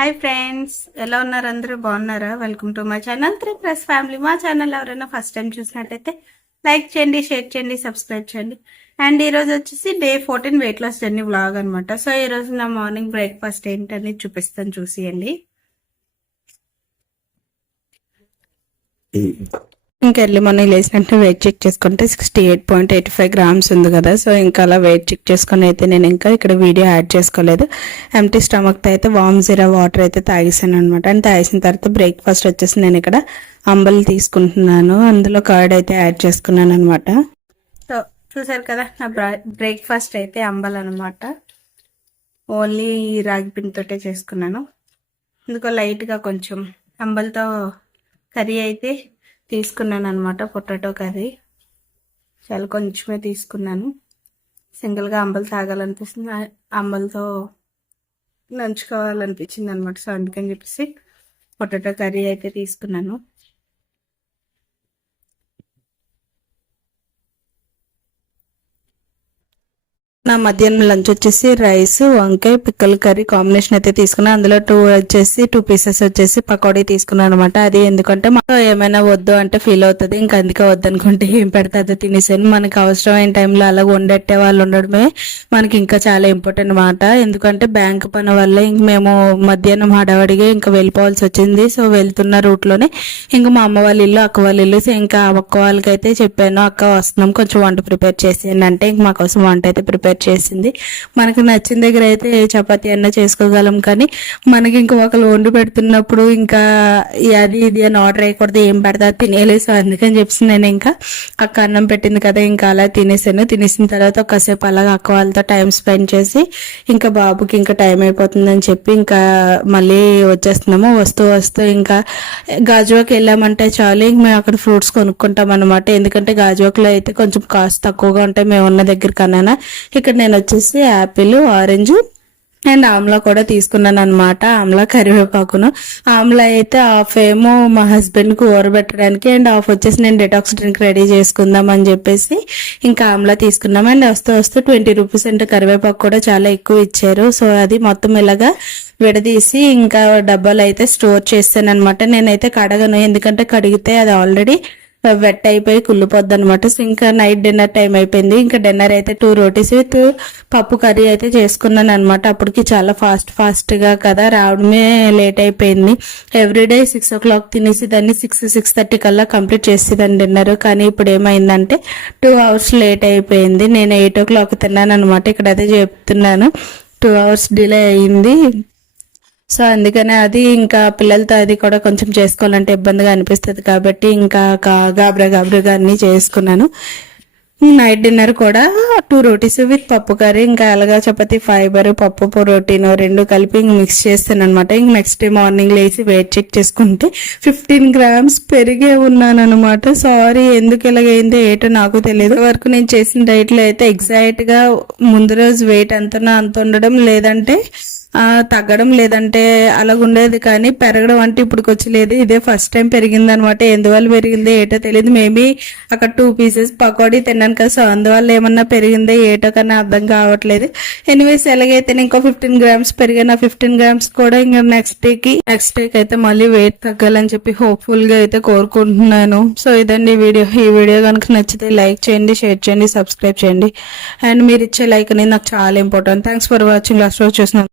Hi friends, ఎలా ఉన్నారు? అందరూ బాగున్నారా? Welcome to my channel 3+ family. మా ఛానల్ ఎవరైనా ఫస్ట్ టైం చూసినట్టయితే లైక్ చేయండి, షేర్ చేయండి, సబ్స్క్రైబ్ చేయండి. అండ్ ఈరోజు వచ్చేసి day 14 weight loss journey vlog అనమాట. సో ఈరోజు నా మార్నింగ్ బ్రేక్ఫాస్ట్ ఏంటని చూపిస్తాను, చూసియండి. ఇంకా ఎర్లీ మార్నింగ్ లేచినట్టు వెయిట్ చెక్ చేసుకుంటే 68.85 గ్రామ్స్ ఉంది కదా. సో ఇంకా అలా వెయిట్ చెక్ చేసుకుని అయితే నేను ఇంకా ఇక్కడ వీడియో యాడ్ చేసుకోలేదు. ఎంటీ స్టమక్తో అయితే వామ్ జీరా వాటర్ అయితే తాగేసాను అనమాట. అండ్ తాగేసిన తర్వాత బ్రేక్ఫాస్ట్ వచ్చేసి నేను ఇక్కడ అంబలి తీసుకుంటున్నాను. అందులో కర్డ్ అయితే యాడ్ చేసుకున్నాను అనమాట. సో చూసారు కదా, నా బ్రేక్ఫాస్ట్ అయితే అంబల్ అనమాట. ఓన్లీ రాగి పిండితోటే చేసుకున్నాను. అందుకో లైట్గా కొంచెం అంబల్తో కర్రీ అయితే తీసుకున్నాను అనమాట. పొటాటో కర్రీ చాలా కొంచెమే తీసుకున్నాను. సింగిల్గా అంబలి తాగాలనిపిస్తుంది, అంబలితో నంచుకోవాలనిపించింది అనమాట. సో అందుకని చెప్పేసి పొటాటో కర్రీ అయితే తీసుకున్నాను. నా మధ్యాహ్నం లంచ్ వచ్చేసి రైస్, వంకాయ, పిక్కల కర్రీ కాంబినేషన్ అయితే తీసుకున్నాను. అందులో 2 పీసెస్ వచ్చేసి పకోడీ తీసుకున్నాను అనమాట. అది ఎందుకంటే మాకు ఏమైనా వద్దు అంటే ఫీల్ అవుతుంది, ఇంకా అందుకే వద్దనుకుంటే ఏం పెడతాదో తినేసాను. మనకి అవసరమైన టైంలో అలా వండెట్టే వాళ్ళు ఉండడమే మనకి ఇంకా చాలా ఇంపార్టెంట్ అనమాట. ఎందుకంటే బ్యాంక్ పని వల్ల ఇంక మేము మధ్యాహ్నం హడావడిగా ఇంకా వెళ్ళిపోవాల్సి వచ్చింది. సో వెళ్తున్న రూట్లోనే ఇంకా మా అమ్మ వాళ్ళ ఇల్లు, అక్క వాళ్ళ ఇల్లు. ఇంకా అక్క వాళ్ళకి అయితే చెప్పాను, అక్క వస్తున్నాం కొంచెం వంట ప్రిపేర్ చేసేయండి అంటే ఇంక మా కోసం వంట అయితే ప్రిపేర్ చేసింది. మనకు నచ్చిన దగ్గర అయితే చపాతీ అన్న చేసుకోగలం, కానీ మనకి ఇంకా ఒకరు వండి పెడుతున్నప్పుడు ఇంకా అది ఇది అని ఆర్డర్ అయ్యకూడదు, ఏం పెడతా తినేలేదు. సో అందుకని చెప్పి నేను ఇంకా అక్క అన్నం పెట్టింది కదా, ఇంకా అలా తినేసాను. తినేసిన తర్వాత ఒకసేపు అలాగా అక్క వాళ్ళతో టైం స్పెండ్ చేసి ఇంకా బాబుకి ఇంకా టైం అయిపోతుందని చెప్పి ఇంకా మళ్ళీ వచ్చేస్తున్నాము. వస్తూ ఇంకా గాజువాక్ వెళ్ళామంటే చాలు, ఇంక మేము అక్కడ ఫ్రూట్స్ కొనుక్కుంటాం అనమాట. ఎందుకంటే గాజువాక్లో అయితే కొంచెం కాస్ట్ తక్కువగా ఉంటాయి మేము ఉన్న దగ్గర కన్నా. ఇక్కడ నేను వచ్చేసి యాపిల్, ఆరెంజ్ అండ్ ఆమ్లా కూడా తీసుకున్నాను అనమాట. ఆమ్లా, కరివేపాకును. ఆమ్లా అయితే హాఫ్ ఏమో మా హస్బెండ్ కు ఊరబెట్టడానికి అండ్ హాఫ్ వచ్చేసి నేను డెటాక్స్ డ్రింక్ రెడీ చేసుకుందాం అని చెప్పేసి ఇంకా ఆమ్లా తీసుకున్నాం. అండ్ వస్తూ 20 రూపీస్ అంటే కరివేపాకు కూడా చాలా ఎక్కువ ఇచ్చారు. సో అది మొత్తం ఇలాగా విడదీసి ఇంకా డబ్బాలు అయితే స్టోర్ చేస్తాను అనమాట. నేనైతే కడగను, ఎందుకంటే కడిగితే అది ఆల్రెడీ వెట్ అయిపోయి కుళ్ళిపోద్ది అనమాట. సో ఇంకా నైట్ డిన్నర్ టైం అయిపోయింది. ఇంకా డిన్నర్ అయితే 2 రోటీస్ విత్ పప్పు కర్రీ అయితే చేసుకున్నాను అనమాట. అప్పటికి చాలా ఫాస్ట్ గా కదా, రావడమే లేట్ అయిపోయింది. ఎవ్రీడే 6 o'clock తినేసి దాన్ని 6:30 కల్లా కంప్లీట్ చేసేదాన్ని డిన్నర్. కానీ ఇప్పుడు ఏమైందంటే 2 hours లేట్ అయిపోయింది. నేను 8 o'clock తిన్నాను అనమాట. ఇక్కడ అదే చెప్తున్నాను, 2 hours డిలే అయింది. సో అందుకనే అది ఇంకా పిల్లలతో అది కూడా కొంచెం చేసుకోవాలంటే ఇబ్బందిగా అనిపిస్తుంది కాబట్టి ఇంకా గాబరాగా అన్ని చేసుకున్నాను. నైట్ డిన్నర్ కూడా 2 రోటీస్ విత్ పప్పు కర్రీ, ఇంకా అలాగా చపాతి, ఫైబర్, పప్పు, ప్రోటీన్ 2 కలిపి ఇంక మిక్స్ చేస్తాను అనమాట. ఇంక నెక్స్ట్ డే మార్నింగ్ లేచి వెయిట్ చెక్ చేసుకుంటే 15 grams పెరిగే ఉన్నాను అనమాట. సారీ, ఎందుకు ఇలాగైందో ఏటో నాకు తెలియదు. వరకు నేను చేసిన డైట్ లో అయితే ఎగ్జాక్ట్ గా ముందు రోజు వెయిట్ అంత ఉండడం, లేదంటే తగ్గడం, లేదంటే అలాగుండేది. కానీ పెరగడం అంటే ఇప్పటికి వచ్చలేదు. ఇదే ఫస్ట్ టైం పెరిగింది అనమాట. ఎందువల్ల పెరిగిందో ఏటో తెలియదు. మేబీ అక్కడ 2 pieces పకోడీ తిన్నాను కదా, సో అందువల్ల ఏమన్నా పెరిగిందో ఏటో కన్నా అర్థం కావట్లేదు. ఎనీవేస్ ఎలాగైతే ఇంకో 15 grams పెరిగాను. 15 grams కూడా ఇంకా నెక్స్ట్ డేకి అయితే మళ్ళీ వెయిట్ తగ్గాలని చెప్పి హోప్ఫుల్ గా అయితే కోరుకుంటున్నాను. సో ఇదండి వీడియో. ఈ వీడియో కనుక నచ్చితే లైక్ చేయండి, షేర్ చేయండి, సబ్స్క్రైబ్ చేయండి. అండ్ మీరు ఇచ్చే లైక్ అనేది నాకు చాలా important. Thanks for watching. Last రోజు చూసిన